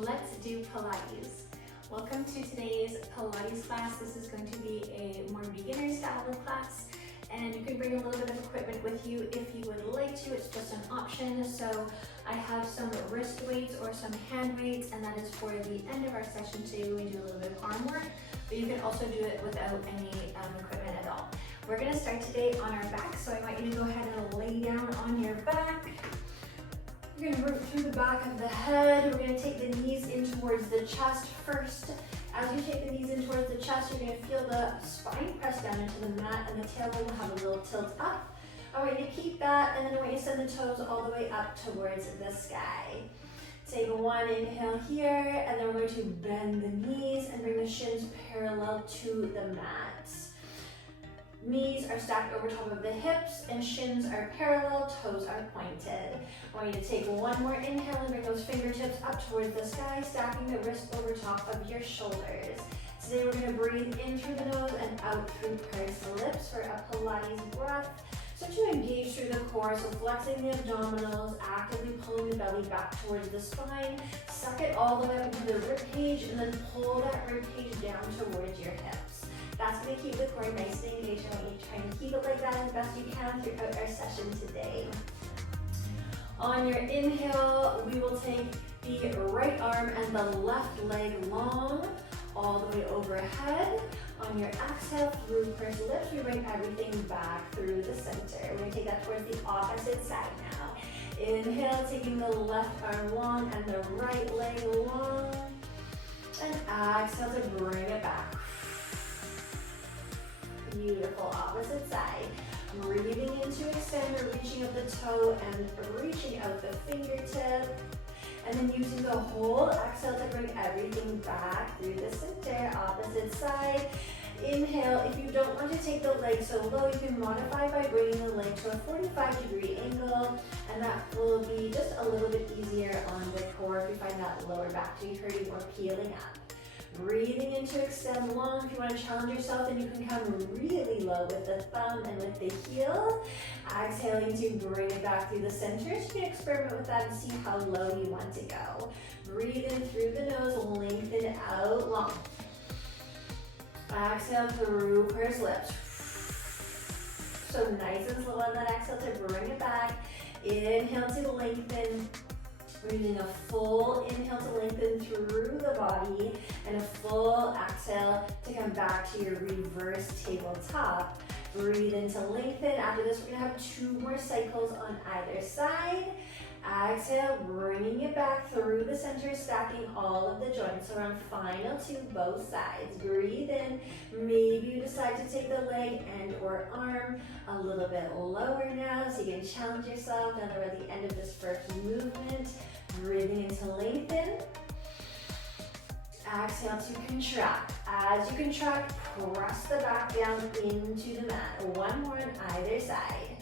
Let's do Pilates. Welcome to today's Pilates class. This is going to be a more beginner style of class, and you can bring a little bit of equipment with you if you would like to. It's just an option. So I have some wrist weights or some hand weights, and that is for the end of our session today when we do a little bit of arm work, but you can also do it without any equipment at all. We're going to start today on our back, so I want you to go ahead and lay down on your back. You're going to root through the back of the head. We're going to take the knees in towards the chest first. As you take the knees in towards the chest, you're going to feel the spine press down into the mat, and the tailbone will have a little tilt up. I want you to keep that, and then I want you to send the toes all the way up towards the sky. Take one inhale here, and then we're going to bend the knees and bring the shins parallel to the mat. Knees are stacked over top of the hips and shins are parallel, toes are pointed. I want you to take one more inhale and bring those fingertips up towards the sky, stacking the wrist over top of your shoulders. Today we're going to breathe in through the nose and out through pursed lips for a Pilates breath. So to engage through the core, so flexing the abdominals, actively pulling the belly back towards the spine, suck it all the way up into the rib cage, and then pull that rib cage down towards your hips. That's going to keep the core nice and engaged. I want you to try and keep it like that as best you can throughout our session today. On your inhale, we will take the right arm and the left leg long, all the way overhead. On your exhale, through pursed lips, we bring everything back through the center. We're going to take that towards the opposite side now. Inhale, taking the left arm long and the right leg long. And exhale to bring it back. Beautiful, opposite side. Breathing in to extend, reaching up the toe and reaching out the fingertip. And then using the whole exhale to bring everything back through the center, opposite side. Inhale, if you don't want to take the leg so low, you can modify by bringing the leg to a 45-degree angle, and that will be just a little bit easier on the core if you find that lower back to be hurting or peeling up. Breathing in to extend long. If you want to challenge yourself, then you can come really low with the thumb and with the heel. Exhaling to bring it back through the center. So you can experiment with that and see how low you want to go. Breathe in through the nose, lengthen out long. Exhale through pursed lips. So nice and slow on that exhale to bring it back. Inhale to lengthen. We're using a full inhale to lengthen through the body and a full exhale to come back to your reverse tabletop. Breathe in to lengthen. After this, we're going to have 2 more cycles on either side. Exhale, bringing it back through the center, stacking all of the joints. So on final 2, both sides. Breathe in. Maybe you decide to take the leg and or arm a little bit lower now, so you can challenge yourself. Now that we're at the end of this first movement. Breathing in to lengthen. Exhale to contract. As you contract, press the back down into the mat. 1 more on either side.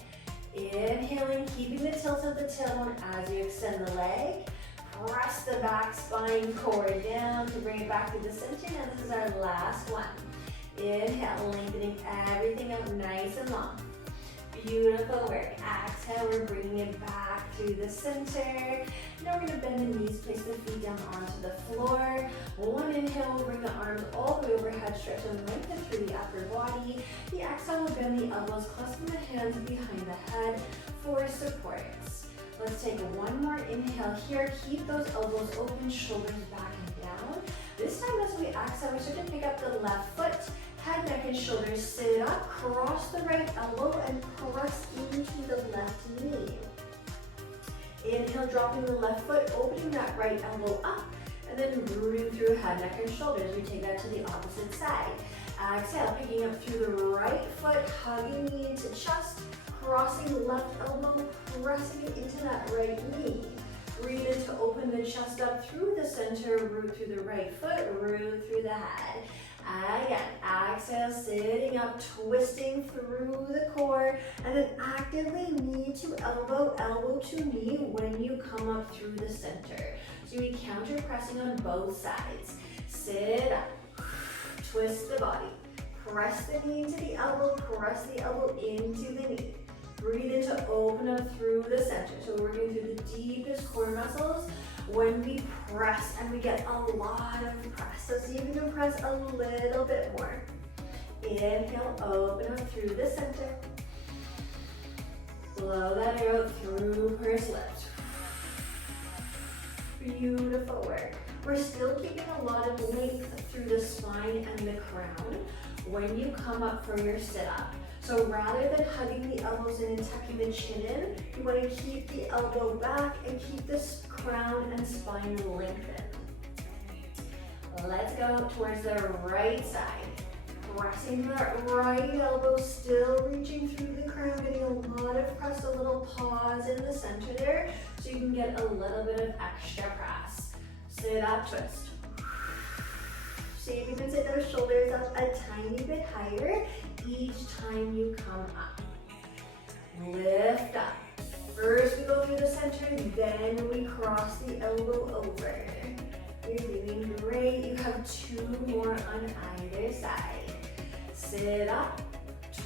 Inhaling, keeping the tilt of the tailbone as you extend the leg. Press the back spine core down to bring it back to the center. Now this is our last one. Inhale, lengthening everything out nice and long. Beautiful work. Exhale, we're bringing it back to the center. Now we're going to bend the knees, place the feet down onto the floor. 1 inhale, we'll bring the arms all the way overhead, stretch and lengthen through the upper body. The exhale will bend the elbows, clasping the hands behind the head for supports. Let's take 1 more inhale here. Keep those elbows open, shoulders back and down. This time as we exhale, we start to pick up the left foot. Head, neck, and shoulders, sit up, cross the right elbow, and press into the left knee. Inhale, dropping the left foot, opening that right elbow up, and then rooting through head, neck, and shoulders. We take that to the opposite side. Exhale, picking up through the right foot, hugging knee into chest, crossing left elbow, pressing it into that right knee. Breathe in to open the chest up through the center, root through the right foot, root through the head. Again, exhale, sitting up, twisting through the core, and then actively knee to elbow, elbow to knee when you come up through the center. So we counter pressing on both sides. Sit up, twist the body, press the knee into the elbow, press the elbow into the knee. Breathe in to open up through the center. So we're working through the deepest core muscles When we press and we get a lot of press, so see if you can press a little bit more. Inhale, open up through the center. Blow that air out through pursed lips. Beautiful work. We're still keeping a lot of length through the spine and the crown when you come up for your sit-up. So rather than hugging the elbows in and tucking the chin in, you want to keep the elbow back and keep this crown and spine lengthened. Let's go towards the right side. Pressing that right elbow, still reaching through the crown, getting a lot of press, a little pause in the center there, so you can get a little bit of extra press. Sit up, twist. See if you can sit those shoulders up a tiny bit higher each time you come up. Lift up. First we go through the center, then we cross the elbow over. You're doing great. You have 2 more on either side. Sit up,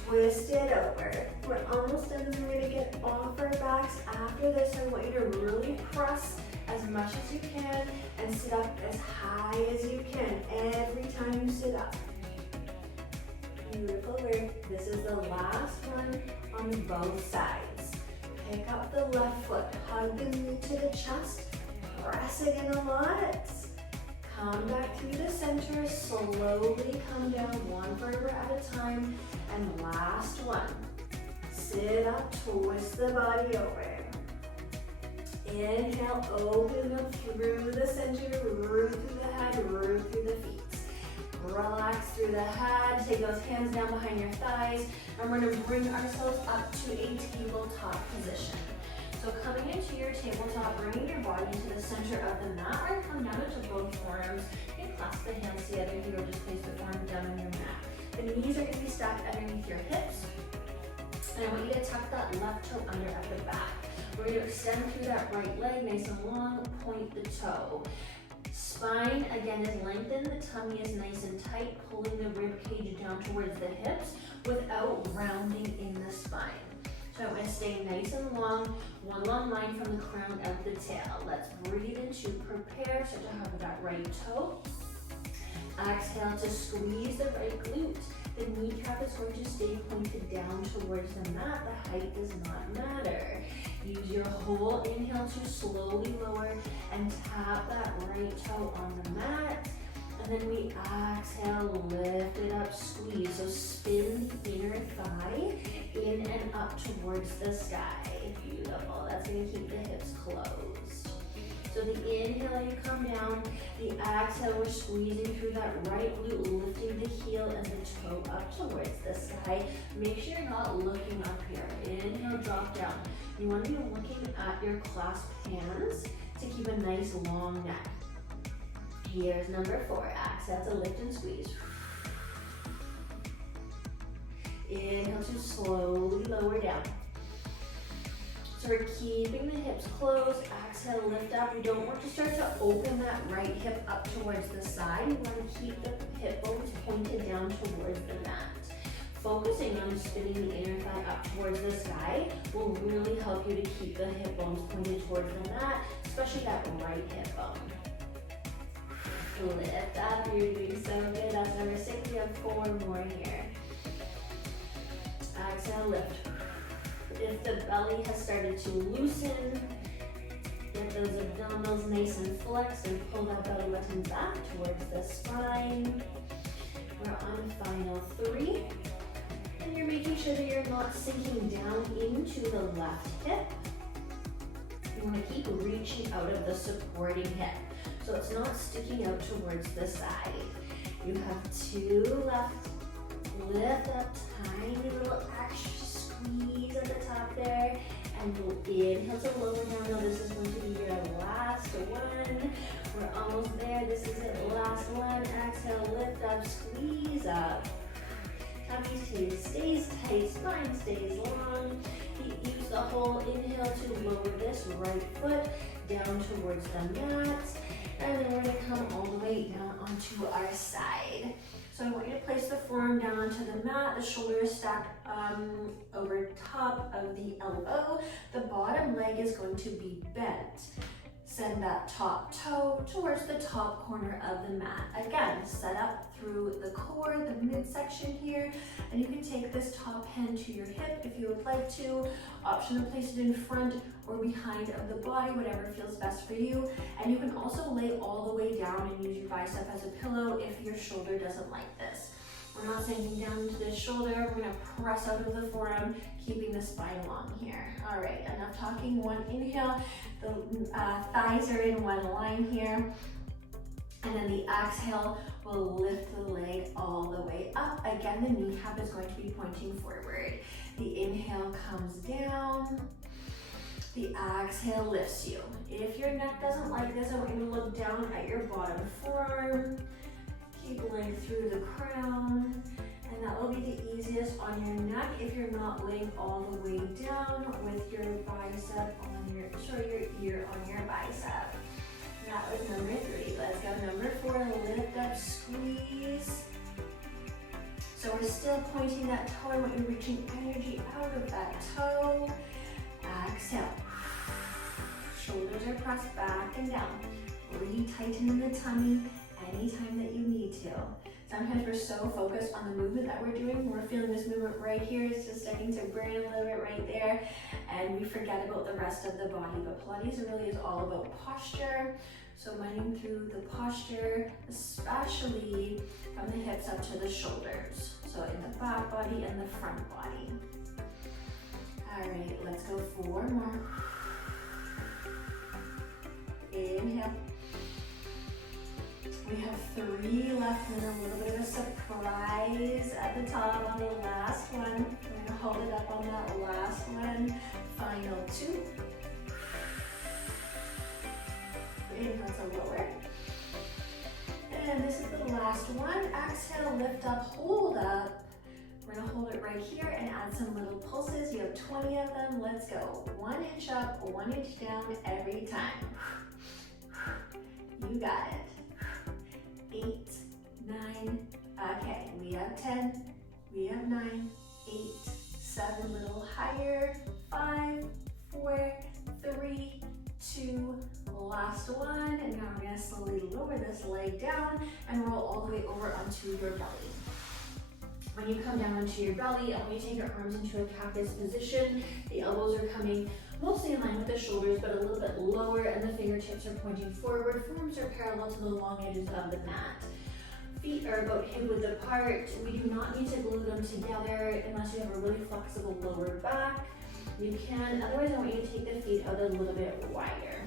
twist it over. We're almost done, and we're gonna get off our backs. After this, I want you to really press as much as you can and sit up as high as you can every time you sit up. Beautiful work. This is the last one on both sides. Pick up the left foot, hug the knee to the chest, press it in a lot. Come back through the center, slowly come down one vertebra at a time, and last one. Sit up, twist the body over. Inhale, open up through the center, root through the head, root through the feet. Relax through the head, take those hands down behind your thighs, and we're gonna bring ourselves up to a tabletop position. So coming into your tabletop, bringing your body into the center of the mat, or come down into both forearms. You can clasp the hands together here, or just place the forearm down on your mat. The knees are gonna be stacked underneath your hips. And I want you to tuck that left toe under at the back. We're gonna extend through that right leg, nice and long, point the toe. Spine, again, is lengthened, the tummy is nice and tight, pulling the rib cage down towards the hips without rounding in the spine. So I'm gonna stay nice and long, one long line from the crown out the tail. Let's breathe into prepare, start to hover that right toe. Exhale to squeeze the right glute. The kneecap is going to stay pointed down towards the mat. The height does not matter. Use your whole inhale to slowly lower and tap that right toe on the mat. And then we exhale, lift it up, squeeze. So spin the inner thigh in and up towards the sky. Beautiful. That's going to keep the hips closed. So the inhale, you come down. The exhale, we're squeezing through that right glute, lifting the heel and the toe up towards the sky. Make sure you're not looking up here. Inhale, drop down. You want to be looking at your clasped hands to keep a nice long neck. Here's number 4. Exhale to lift and squeeze. Inhale to slowly lower down. So we're keeping the hips closed. Exhale, lift up. You don't want to start to open that right hip up towards the side. You want to keep the hip bones pointed down towards the mat. Focusing on spinning the inner thigh up towards the sky will really help you to keep the hip bones pointed towards the mat, especially that right hip bone. Lift up, you're doing so good. That's number 6. We have 4 more here. Exhale, lift. If the belly has started to loosen, get those abdominals nice and flexed and pull that belly button back towards the spine. We're on final 3. And you're making sure that you're not sinking down into the left hip. You want to keep reaching out of the supporting hip, so it's not sticking out towards the side. You have 2 left. Lift up, tiny little extra squeeze at the top there, and we'll inhale to lower down. Now this is going to be your last one. We're almost there. This is it, last one. Exhale, lift up, squeeze up. Tummy stays tight, spine stays long. Use the whole inhale to lower this right foot down towards the mat. And then we're going to come all the way down onto our side. So I want you to place the forearm down onto the mat. The shoulder is stacked over top of the elbow. The bottom leg is going to be bent. Send that top toe towards the top corner of the mat. Again, set up through the core, the midsection here, and you can take this top hand to your hip if you would like to. Option to place it in front or behind of the body, whatever feels best for you. And you can also lay all the way down and use your bicep as a pillow if your shoulder doesn't like this. We're not sinking down into the shoulder. We're gonna press out of the forearm, keeping the spine long here. All right, enough talking. One inhale, the thighs are in one line here. And then the exhale will lift the leg all the way up. Again, the kneecap is going to be pointing forward. The inhale comes down. The exhale lifts you. If your neck doesn't like this, I want you to look down at your bottom forearm. Keep leg through the crown, and that will be the easiest on your neck if you're not laying all the way down with your bicep on your ear on your bicep. That was number 3. Let's go number 4, lift up, squeeze. So we're still pointing that toe. I want you reaching energy out of that toe. Exhale. Shoulders are pressed back and down. Retighten in the tummy anytime that you need to. Sometimes we're so focused on the movement that we're doing, we're feeling this movement right here, it's just starting to burn a little bit right there, and we forget about the rest of the body. But Pilates really is all about posture, so minding through the posture, especially from the hips up to the shoulders, so in the back body and the front body. All right, let's go 4 more. Inhale. We have 3 left and a little bit of a surprise at the top on the last one. We're gonna hold it up on that last one. Final 2. Inhale to lower. And this is the last one. Exhale, lift up, hold up. We're gonna hold it right here and add some little pulses. You have 20 of them. Let's go. 1 inch up, 1 inch down every time. You got it. 8, 9, okay, we have 10, we have 9, 8, 7, a little higher, 5, 4, 3, 2, last one, and now we're gonna slowly lower this leg down and roll all the way over onto your belly. When you come down onto your belly, I want you to take your arms into a cactus position. The elbows are coming mostly in line with the shoulders, but a little bit lower, and the fingertips are pointing forward. Forearms are parallel to the long edges of the mat. Feet are about hip width apart. We do not need to glue them together unless you have a really flexible lower back. You can, otherwise I want you to take the feet out a little bit wider.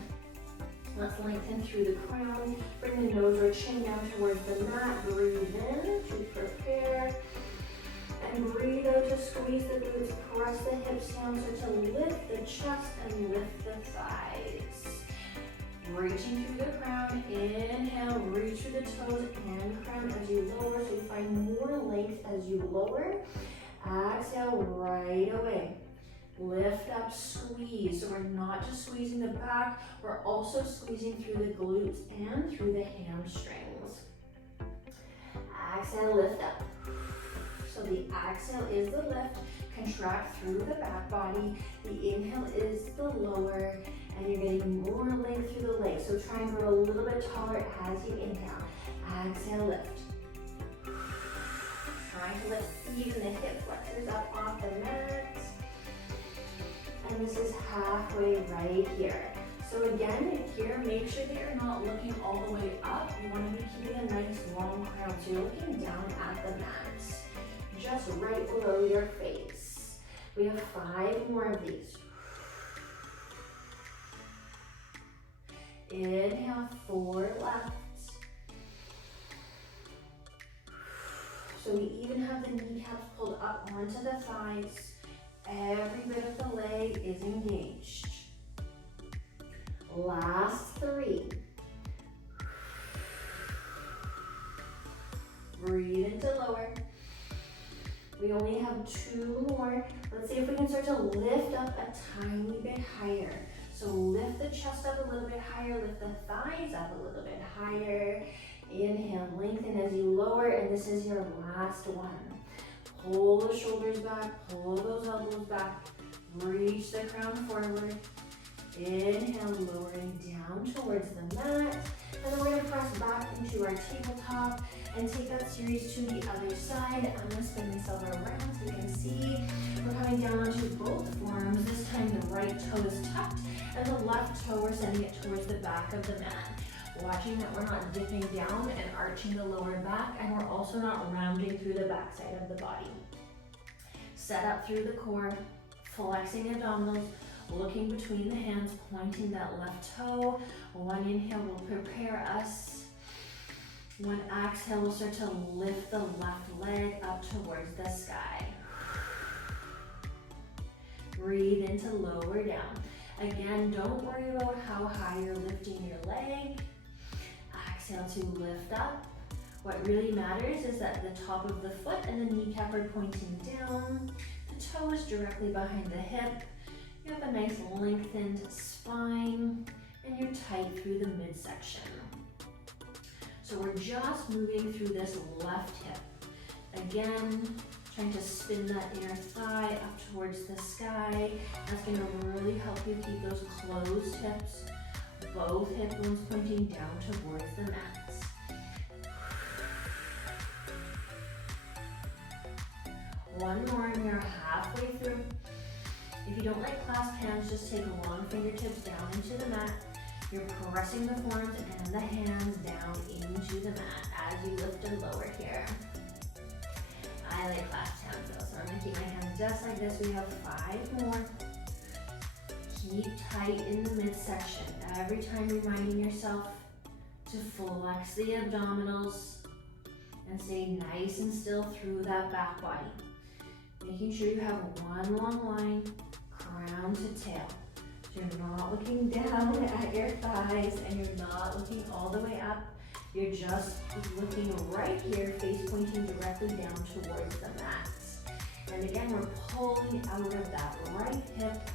Let's lengthen through the crown. Bring the nose or chin down towards the mat. Breathe in to prepare. And breathe out to squeeze the glutes, press the hips down, so to lift the chest and lift the thighs. Reaching through the crown, inhale, reach through the toes and crown as you lower, so you find more length as you lower. Exhale right away. Lift up, squeeze. So we're not just squeezing the back, we're also squeezing through the glutes and through the hamstrings. Exhale, lift up. So the exhale is the lift, contract through the back body. The inhale is the lower, and you're getting more length through the legs. So try and grow a little bit taller as you inhale. Exhale, lift. Trying to lift even the hip flexors up off the mat. And this is halfway right here. So again, here, make sure that you're not looking all the way up. You want to be keeping a nice long crown, so you're looking down at the mat, just right below your face. We have 5 more of these. Inhale, 4 left. So we even have the kneecaps pulled up onto the thighs. Every bit of the leg is engaged. Last 3. Breathe into lower. We only have 2 more. Let's see if we can start to lift up a tiny bit higher. So lift the chest up a little bit higher, lift the thighs up a little bit higher. Inhale, lengthen as you lower, and this is your last one. Pull the shoulders back, pull those elbows back, reach the crown forward. Inhale, lowering down towards the mat. And then we're gonna press back into our tabletop and take that series to the other side. I'm gonna spin myself around so you can see. We're coming down onto both forearms. This time the right toe is tucked and the left toe we're sending it towards the back of the mat. Watching that we're not dipping down and arching the lower back, and we're also not rounding through the back side of the body. Set up through the core, flexing abdominals, looking between the hands, pointing that left toe. One inhale will prepare us. One exhale will start to lift the left leg up towards the sky. Breathe in to lower down. Again, don't worry about how high you're lifting your leg. Exhale to lift up. What really matters is that the top of the foot and the kneecap are pointing down. The toe is directly behind the hip. You have a nice lengthened spine and you're tight through the midsection. So we're just moving through this left hip. Again, trying to spin that inner thigh up towards the sky. That's gonna really help you keep those closed hips. Both hip bones pointing down towards the mats. One more and we're halfway through. If you don't like clasped hands, just take long fingertips down into the mat. You're pressing the forearms and the hands down into the mat as you lift and lower here. I like clasped hands though, so I'm gonna keep my hands just like this. We have 5 more. Keep tight in the midsection. Every time reminding yourself to flex the abdominals and stay nice and still through that back body. Making sure you have one long line, crown to tail. So you're not looking down at your thighs and you're not looking all the way up. You're just looking right here, face pointing directly down towards the mat. And again, we're pulling out of that right hip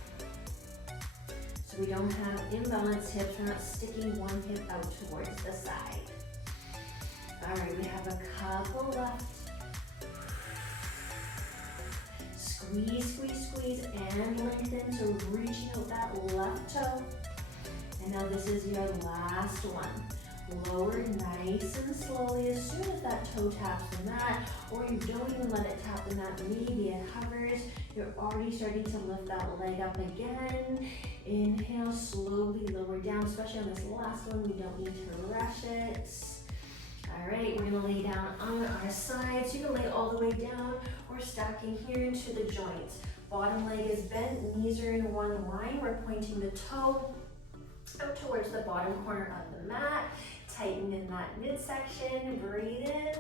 so we don't have imbalanced hips. We're not sticking one hip out towards the side. All right, we have a couple left. Squeeze, squeeze, squeeze, and lengthen. So reaching out that left toe. And now this is your last one. Lower nice and slowly as soon as that toe taps the mat, or you don't even let it tap the mat, maybe it hovers. You're already starting to lift that leg up again. Inhale, slowly lower down, especially on this last one. We don't need to rush it. All right, we're gonna lay down on our sides. You can lay all the way down or stacking here into the joints. Bottom leg is bent, knees are in one line. We're pointing the toe out towards the bottom corner of the mat. Tighten in that midsection, breathe in.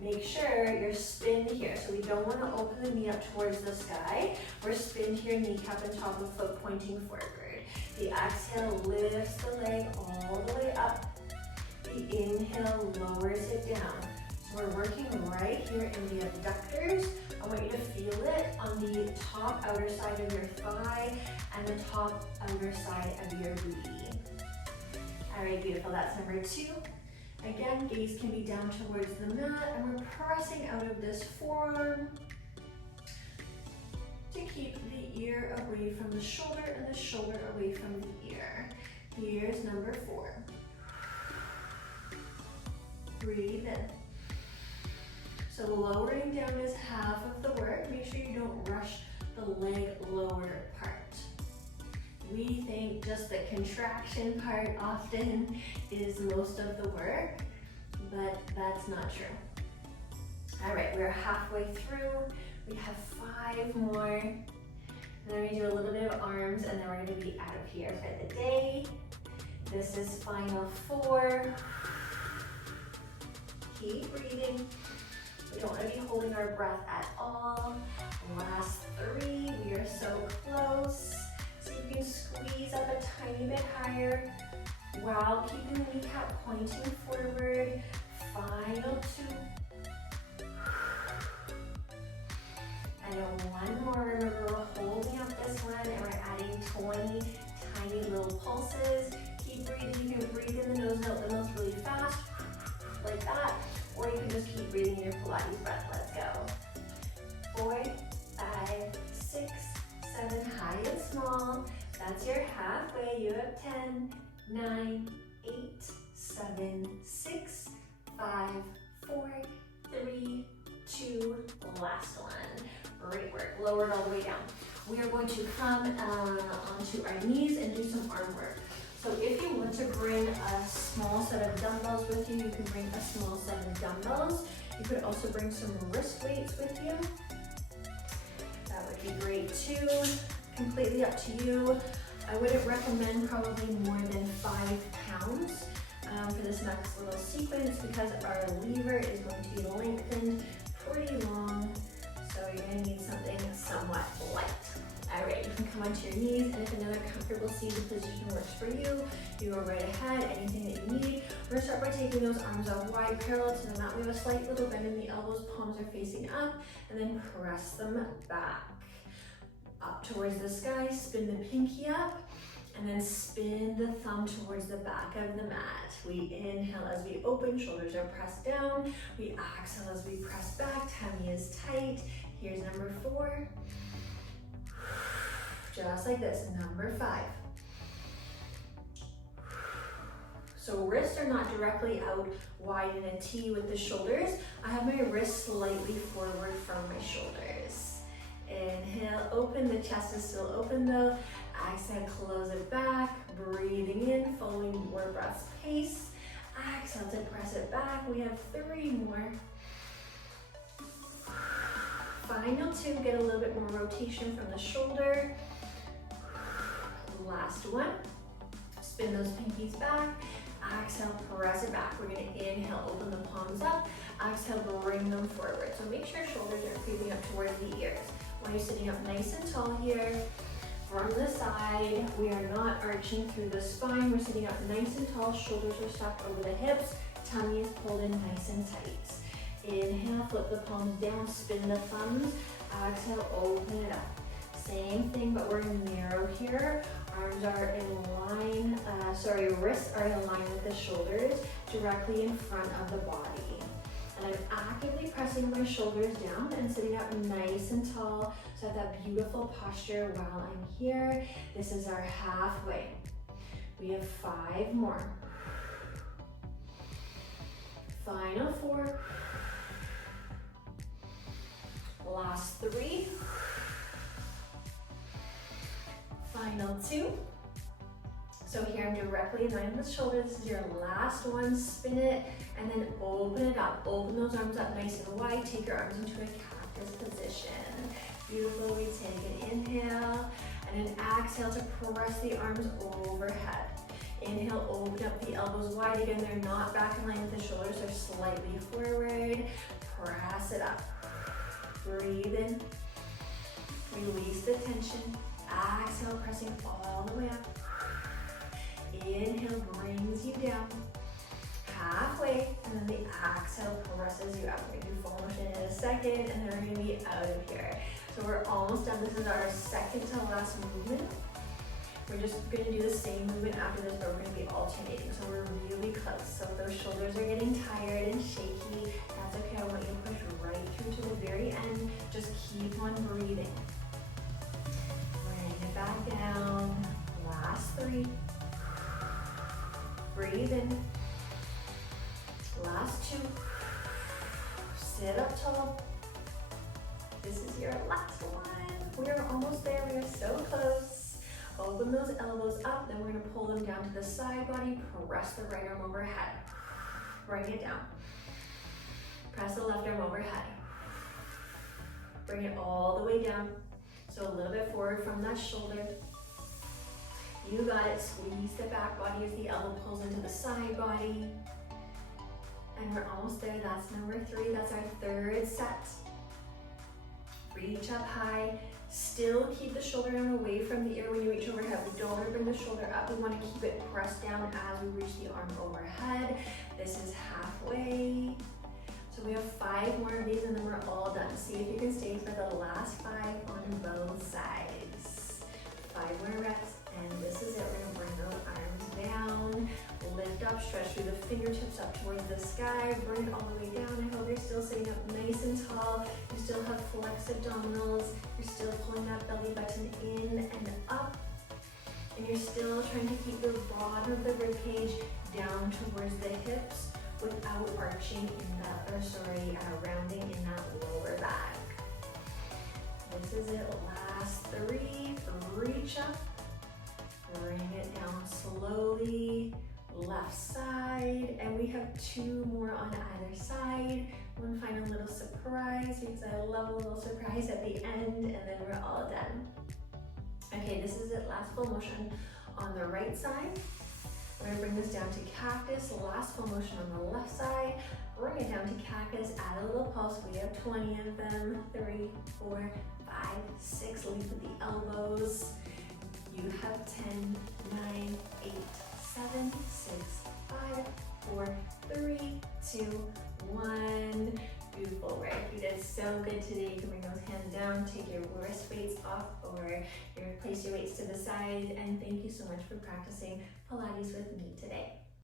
Make sure you're spinned here. So we don't want to open the knee up towards the sky. We're spinned here, kneecap and top of foot pointing forward. The exhale lifts the leg all the way up. The inhale lowers it down. So we're working right here in the abductors. I want you to feel it on the top outer side of your thigh and the top outer side of your booty. All right, beautiful, that's number 2. Again, gaze can be down towards the mat and we're pressing out of this forearm to keep the ear away from the shoulder and the shoulder away from the ear. Here's number 4. Breathe in. So lowering down is half of the work. Make sure you don't rush the leg lower part. We think just the contraction part often is most of the work, but that's not true. All right, we're halfway through. We have 5 more. And then we do a little bit of arms and then we're gonna be out of here for the day. This is final 4. Keep breathing. We don't want to be holding our breath at all. Last 3, we are so close. So you can squeeze up a tiny bit higher while keeping the kneecap pointing forward. Final 2. And then one more. Remember, we're holding up this one and we're adding 20 tiny little pulses. Keep breathing. You can breathe in the nose and out the mouth really fast, like that. Or you can just keep breathing your Pilates breath. Let's go. 4, 5, 6, 7, high and small. That's your halfway. You have 10, 9, 8, 7, 6, 5, 4, 3, 2, last one. Great work. Lower it all the way down. We are going to come onto our knees and do some arm work. So if you want to bring a small set of dumbbells with you, you can bring a small set of dumbbells. You could also bring some wrist weights with you. That would be great too. Completely up to you. I wouldn't recommend probably more than 5 pounds for this next little sequence because our lever is going to be lengthened pretty long. So you're going to need something somewhat light. All right, you can come onto your knees, and if another comfortable seated position works for you, you go right ahead, anything that you need. We're gonna start by taking those arms out wide, parallel to the mat. We have a slight little bend in the elbows, palms are facing up, and then press them back. Up towards the sky, spin the pinky up, and then spin the thumb towards the back of the mat. We inhale as we open, shoulders are pressed down. We exhale as we press back, tummy is tight. Here's number 4. Just like this, number 5. So wrists are not directly out wide in a T with the shoulders. I have my wrists slightly forward from my shoulders. Inhale, open, the chest is still open though. Exhale, close it back, breathing in, following your breath's pace. Exhale to press it back. We have 3 more. Final 2, get a little bit more rotation from the shoulder. Last one, spin those pinkies back. Exhale, press it back. We're gonna inhale, open the palms up. Exhale, bring them forward. So make sure shoulders are creeping up towards the ears. While you're sitting up nice and tall here, from the side, we are not arching through the spine. We're sitting up nice and tall, shoulders are stacked over the hips, tummy is pulled in nice and tight. Inhale, flip the palms down, spin the thumbs. Exhale, open it up. Same thing, but we're narrow here. Arms are in line, wrists are in line with the shoulders, directly in front of the body. And I'm actively pressing my shoulders down and sitting up nice and tall, so I have that beautiful posture while I'm here. This is our halfway. We have 5 more. Final 4. Last 3. Final 2. So here I'm directly in line with the shoulder. This is your last one. Spin it and then open it up. Open those arms up nice and wide. Take your arms into a cactus position. Beautiful. We take an inhale and an exhale to press the arms overhead. Inhale, open up the elbows wide. Again, they're not back in line with the shoulders. They're slightly forward. Press it up. Breathe in. Release the tension. Exhale, pressing all the way up. Inhale brings you down. Halfway, and then the exhale presses you up. We're gonna do full motion in a second, and then we're gonna be out of here. So we're almost done. This is our second to last movement. We're just gonna do the same movement after this, but we're gonna be alternating. So we're really close. So if those shoulders are getting tired and shaky, that's okay. I want you to push right through to the very end. Just keep on breathing. Bring it back down. Last 3. Breathe in. Last 2. Sit up tall. This is your last one. We are almost there. We are so close. Open those elbows up. Then we're going to pull them down to the side body. Press the right arm overhead. Bring it down. Press the left arm overhead. Bring it all the way down. So a little bit forward from that shoulder. You got it. Squeeze the back body as the elbow pulls into the side body. And we're almost there. That's number 3. That's our 3rd set. Reach up high. Still keep the shoulder arm away from the ear when you reach overhead. We don't want to bring the shoulder up. We want to keep it pressed down as we reach the arm overhead. This is halfway. So we have 5 more of these and then we're all done. See if you can stay for the last 5 on both sides. 5 more reps. And this is it. We're going to bring those arms down, lift up, stretch through the fingertips up towards the sky, bring it all the way down. I hope you're still sitting up nice and tall. You still have flexed abdominals. You're still pulling that belly button in and up. And you're still trying to keep the bottom of the rib cage down towards the hips without arching in that, rounding in that lower back. This is it, last 3, reach up, bring it down slowly, left side, and we have 2 more on either side. One final little surprise, because I love a little surprise at the end, and then we're all done. Okay, this is it, last full motion on the right side. We're gonna bring this down to cactus, last full motion on the left side. Bring it down to cactus, add a little pulse. We have 20 of them. 3, 4, 5, 6, lead with the elbows. You have 10, 9, 8, 7, 6, 5, 4, 3, 2, 1. Beautiful work. You did so good today. You can bring those hands down, take your wrist weights off, or you place your weights to the side. And thank you so much for practicing Pilates with me today.